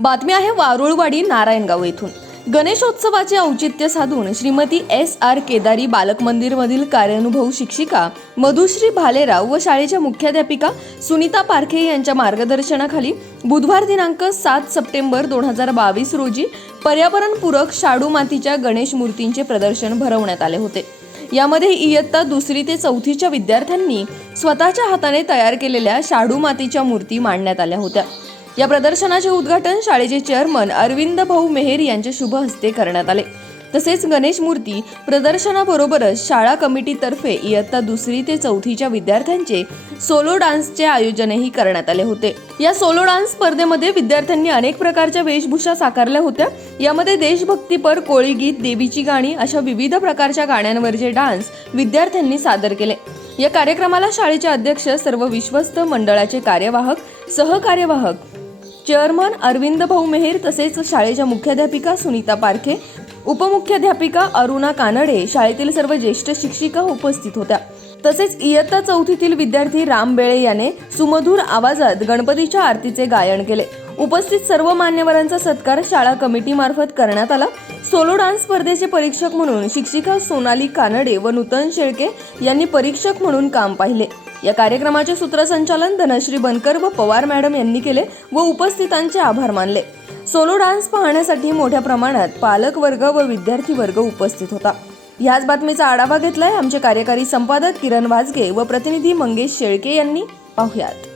बातमी आहे वारुळवाडी नारायणगाव येथून गणेशोत्सवाचे औचित्य साधून श्रीमती एस आर केदारी बालक मंदिरमधील कार्यानुभव शिक्षिका मधुश्री भालेराव व शाळेच्या मुख्याध्यापिका सुनीता पारखे यांच्या मार्गदर्शनाखाली बुधवार दिनांक सात सप्टेंबर दोन हजार बावीस रोजी पर्यावरणपूरक शाडू मातीच्या गणेश मूर्तींचे प्रदर्शन भरवण्यात आले होते. यामध्ये इयत्ता दुसरी ते चौथीच्या विद्यार्थ्यांनी स्वतःच्या हाताने तयार केलेल्या शाडू मातीच्या मूर्ती मांडण्यात आल्या होत्या. या प्रदर्शनाचे उद्घाटन शाळेचे चेअरमन अरविंद भाऊ मेहेर यांच्या शुभ हस्ते करण्यात आले. तसेच गणेश मूर्ती प्रदर्शनाबरोबरच शाळा कमिटीतर्फे इयत्ता दुसरी ते चौथीच्या विद्यार्थ्यांचे सोलो डान्सचे आयोजनही करण्यात आले होते. या सोलो डान्स स्पर्धेमध्ये विद्यार्थ्यांनी अनेक प्रकारच्या वेशभूषा साकारल्या होत्या. यामध्ये देशभक्तीपर कोळी गीत देवीची गाणी अशा विविध प्रकारच्या गाण्यांवरचे डान्स विद्यार्थ्यांनी सादर केले. या कार्यक्रमाला शाळेचे अध्यक्ष सर्व विश्वस्त मंडळाचे कार्यवाहक सहकार्यवाहक चेअरमन अरविंद भाऊ मेहेर तसेच शाळेच्या मुख्याध्यापिका सुनीता पारखे उपमुख्याध्यापिका अरुणा कानडे शाळेतील सर्व ज्येष्ठ शिक्षिका उपस्थित होत्या. तसेच इयत्ता चौथीतील विद्यार्थी राम बेळे याने सुमधुर आवाजात गणपतीच्या आरतीचे गायन केले. उपस्थित सर्व मान्यवरांचा सत्कार शाळा कमिटीमार्फत करण्यात आला. सोलो डान्स स्पर्धेचे परीक्षक म्हणून शिक्षिका सोनाली कानडे व नूतन शेळके यांनी परीक्षक म्हणून काम पाहिले. या कार्यक्रमाचे सूत्रसंचालन धनश्री बनकर व पवार मॅडम यांनी केले व उपस्थितांचे आभार मानले. सोलो डान्स पाहण्यासाठी मोठ्या प्रमाणात पालक वर्ग व विद्यार्थी वर्ग उपस्थित होता. ह्याच बातमीचा आढावा घेतलाय आमचे कार्यकारी संपादक किरण वाजगे व प्रतिनिधी मंगेश शेळके यांनी. पाहुयात.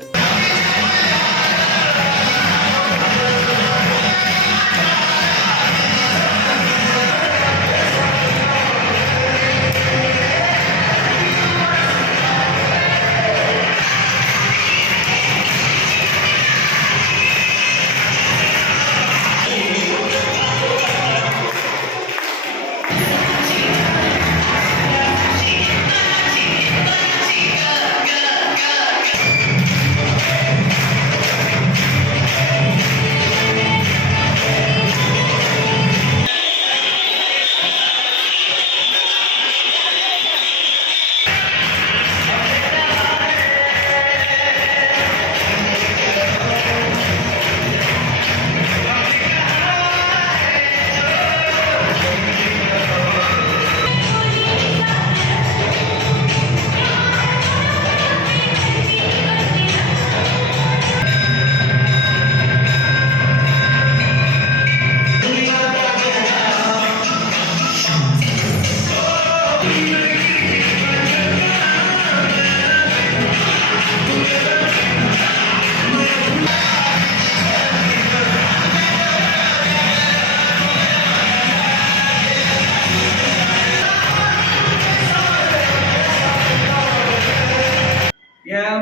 या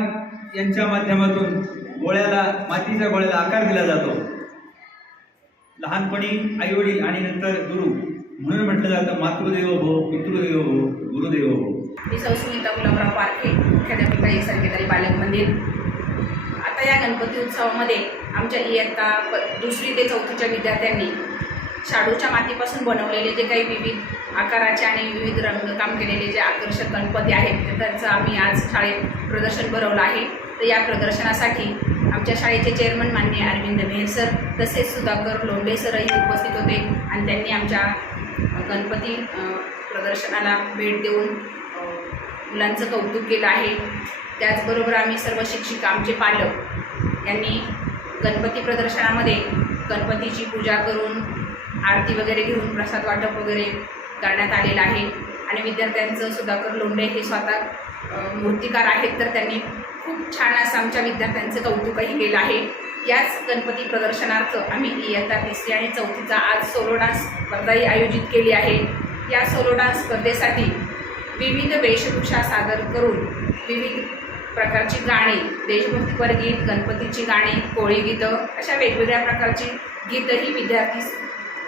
यांच्या माध्यमातून गोळ्याला मातीच्या गोळ्याला आकार दिला जातो. लहानपणी आईवडील आणि नंतर गुरु. म्हणून म्हटलं जातं मातृदेव हो पितृदेव हो गुरुदेव हो मी सौ गुलाबराव पारखे मुख्याध्यापिका एक सरकेदारी बालक मंदिर. आता या गणपती उत्सवामध्ये आमच्या इयत्ता दुसरी ते चौथीच्या विद्यार्थ्यांनी शाडूच्या मातीपासून बनवलेले जे काही विविध आकाराचे आणि विविध रंगकाम केलेले जे आकर्षक गणपती आहेत त्यांचं आम्ही आज शाळेत प्रदर्शन भरवलं आहे. तर या प्रदर्शनासाठी आमच्या शाळेचे चेअरमन मान्य अरविंद मेहर सर तसेच सुधाकर लोंढे सरही उपस्थित होते आणि त्यांनी आमच्या गणपती प्रदर्शनाला भेट देऊन मुलांचं कौतुक केलं आहे. त्याचबरोबर आम्ही सर्व शिक्षिका आमचे पालक यांनी गणपती प्रदर्शनामध्ये गणपतीची पूजा करून आरती वगैरे घेऊन प्रसाद वाटप वगैरे करण्यात आलेलं आहे. आणि विद्यार्थ्यांचं सुधाकर लोंढे हे स्वतः मूर्तिकार आहेत तर त्यांनी खूप छान असं आमच्या विद्यार्थ्यांचं कौतुकही केलं आहे. याच गणपती प्रदर्शनार्थ आम्ही इयत्ता तिसरी आणि चौथीचा आज सोलो डान्स स्पर्धाही आयोजित केली आहे. या सोलो डान्स स्पर्धेसाठी विविध वेशभूषा सादर करून विविध प्रकारची गाणी देशभक्तीपर गीत गणपतीची गाणी कोळी गीतं अशा वेगवेगळ्या प्रकारची गीतंही विद्यार्थी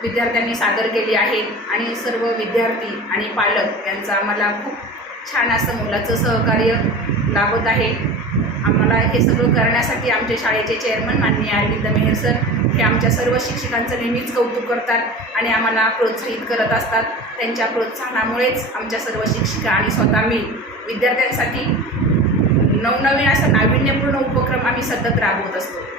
विद्यार्थ्यांनी सादर केली आहे आणि सर्व विद्यार्थी आणि पालक यांचा आम्हाला खूप छान असं मुलाचं सहकार्य लाभत आहे. आम्हाला हे सगळं करण्यासाठी आमच्या शाळेचे चेअरमन माननीय अरविंद मेहर सर हे आमच्या सर्व शिक्षकांचं नेहमीच कौतुक करतात आणि आम्हाला प्रोत्साहित करत असतात. त्यांच्या प्रोत्साहनामुळेच आमच्या सर्व शिक्षिका आणि स्वतः मी विद्यार्थ्यांसाठी नवनवीन असा नाविन्यपूर्ण उपक्रम आम्ही सतत राबवत असतो.